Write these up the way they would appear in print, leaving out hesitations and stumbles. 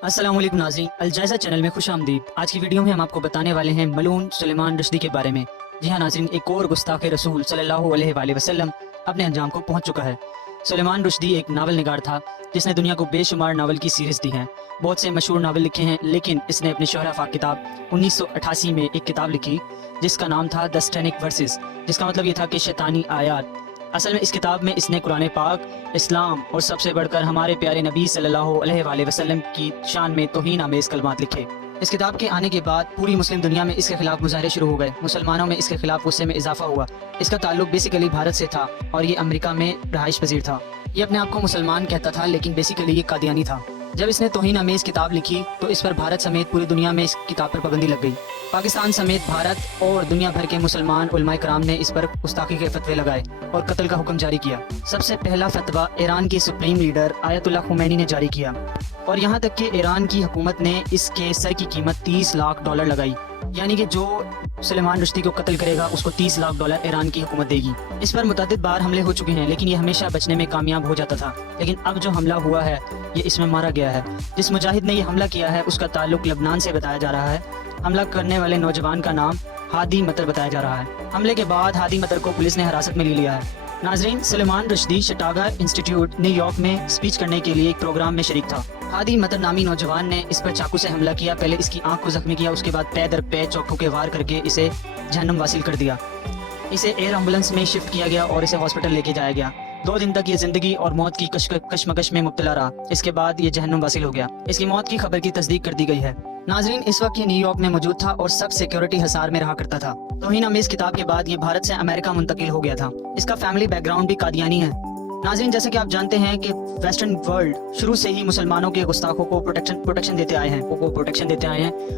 अस्सलाम वालेकुम नाज़रीन, अलजायज़ा चैनल में खुश आमदीद। आज की वीडियो में हम आपको बताने वाले हैं मलून सुलेमान रुश्दी के बारे में। जी हाँ नाज़रीन, एक और गुस्ताख़ रसूल सल्लल्लाहु अलैहि वसल्लम अपने अंजाम को पहुँच चुका है। सुलेमान रुश्दी एक नावल निगार था जिसने दुनिया को बेशुमार नावल की सीरीज़ दी हैं, बहुत से मशहूर नावल लिखे हैं, लेकिन इसने अपनी शोहरफा किताब 1988 में एक किताब लिखी जिसका नाम था द सैतानिक वर्सेस, जिसका मतलब ये था कि शैतानी आयात। असल में इस किताब में इसने कुरान पाक, इस्लाम और सबसे बढ़कर हमारे प्यारे नबी सल्लल्लाहु अलैहि वसल्लम की शान में तौहीन आमेज़ कलमात लिखे। इस किताब के आने के बाद पूरी मुस्लिम दुनिया में इसके खिलाफ मुजाहरे शुरू हो गए। मुसलमानों में इसके खिलाफ गुस्से में इजाफा हुआ। इसका ताल्लुक बेसिकली भारत से था और ये अमेरिका में रहाइश पजीर था। ये अपने आप को मुसलमान कहता था, लेकिन बेसिकली ये कादियानी था। जब इसने तौहीन आमेज़ किताब लिखी तो इस पर भारत समेत पूरी दुनिया में इस किताब पर पाबंदी लग गई। पाकिस्तान समेत भारत और दुनिया भर के मुसलमान उलमाए कराम ने इस पर गुस्ताखी के फतवे लगाए और कत्ल का हुक्म जारी किया। सबसे पहला फतवा ईरान के सुप्रीम लीडर आयतुल्लाह खुमैनी ने जारी किया और यहाँ तक कि ईरान की हुकूमत ने इसके सर की कीमत $30 लाख लगाई, यानी कि जो सुलेमान रुश्दी को कत्ल करेगा उसको $30 लाख ईरान की हुकूमत देगी। इस पर मुतअद्दिद बार हमले हो चुके हैं, लेकिन ये हमेशा बचने में कामयाब हो जाता था। लेकिन अब जो हमला हुआ है ये इसमें मारा गया है। जिस मुजाहिद ने ये हमला किया है उसका ताल्लुक लबनान से बताया जा रहा है। हमला करने वाले नौजवान का नाम हादी मतर बताया जा रहा है। हमले के बाद हादी मतर को पुलिस ने हिरासत में ले लिया है। नाजरीन, Suleman Rushdie Chicago Institute New York में स्पीच करने के लिए एक प्रोग्राम में शरीक था। हादी मतर नामी नौजवान ने इस पर चाकू से हमला किया। पहले इसकी आंख को जख्मी किया, उसके बाद पै दर पै चाकू के वार करके इसे जहन्नुम वासिल कर दिया। इसे एयर एम्बुलेंस में शिफ्ट किया गया और इसे हॉस्पिटल लेके जाया गया। 2 दिन तक ये जिंदगी और मौत की कश्मकश में मुब्तला रहा। इसके बाद ये जहन्नुम वासिल हो गया। इसकी मौत की खबर की तस्दीक कर दी गई है। नाजरीन, इस वक्त ये न्यूयॉर्क में मौजूद था और सब सिक्योरिटी हिसार में रहा करता था। तौहीन आमेज़ किताब के बाद ये भारत से अमेरिका मुंतकिल हो गया था। इसका फैमिली बैकग्राउंड भी कादियानी है। नाज़रीन, जैसे कि आप जानते हैं कि वेस्टर्न वर्ल्ड शुरू से ही मुसलमानों के गुस्ताखों को प्रोटेक्शन देते आए हैं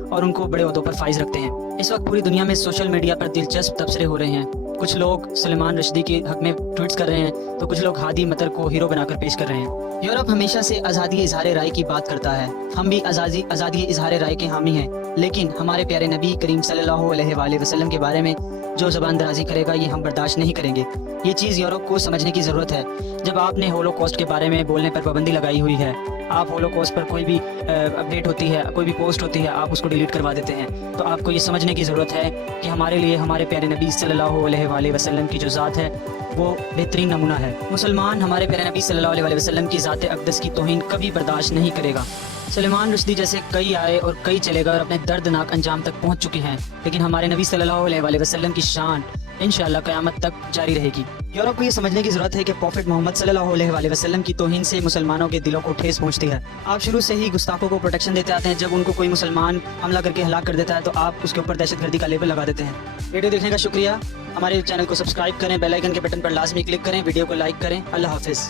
और उनको बड़े ओहदों पर फाइज रखते हैं। इस वक्त पूरी दुनिया में सोशल मीडिया पर दिलचस्प तबसरे हो रहे हैं। कुछ लोग सुलेमान रुश्दी के हक में ट्वीट्स कर रहे हैं तो कुछ लोग हादी मतर को हीरो बनाकर पेश कर रहे हैं। यूरोप हमेशा से आज़ादी इजहार राय की बात करता है। हम भी आज़ादी इजहार राय के हामी हैं, लेकिन हमारे प्यारे नबी करीम सल्लल्लाहु अलैहि वसल्लम के बारे में जो ज़बान दराजी करेगा ये हम बर्दाश्त नहीं करेंगे। ये चीज़ यूरोप को समझने की ज़रूरत है। जब आपने होलोकॉस्ट के बारे में बोलने पर पाबंदी लगाई हुई है, आप होलोकॉस्ट पर कोई भी अपडेट होती है, कोई भी पोस्ट होती है, आप उसको डिलीट करवा देते हैं, तो आपको ये समझने की ज़रूरत है कि हमारे लिए हमारे प्यारे नबी सल्लल्लाहु अलैहि वसल्लम की जो ज़ात है वो बेहतरीन नमूना है। मुसलमान हमारे प्यारे नबी सल्लल्लाहु अलैहि वसल्लम की ज़ात अक़दस की तौहीन कभी बर्दाश्त नहीं करेगा। सुलेमान रुश्दी जैसे कई आए और कई चले गए और अपने दर्दनाक अंजाम तक पहुंच चुके हैं, लेकिन हमारे नबी सल्लल्लाहु अलैहि वसल्लम की शान इंशाअल्लाह क़यामत तक जारी रहेगी। यूरोप को ये समझने की ज़रूरत है कि प्रॉफिट मोहम्मद सल्लल्लाहु अलैहि वसल्लम की तौहीन से मुसलमानों के दिलों को ठेस पहुंचती है। आप शुरू से ही गुस्ताखों को प्रोटेक्शन देते आते हैं। जब उनको कोई मुसलमान हमला करके हलाक कर देता है तो आप उसके ऊपर दहशतगर्दी का लेबल लगा देते हैं। वीडियो देखने का शुक्रिया। हमारे चैनल को सब्सक्राइब करें, बेल आइकन के बटन पर लाजमी क्लिक करें, वीडियो को लाइक करें। अल्लाह हाफिज़।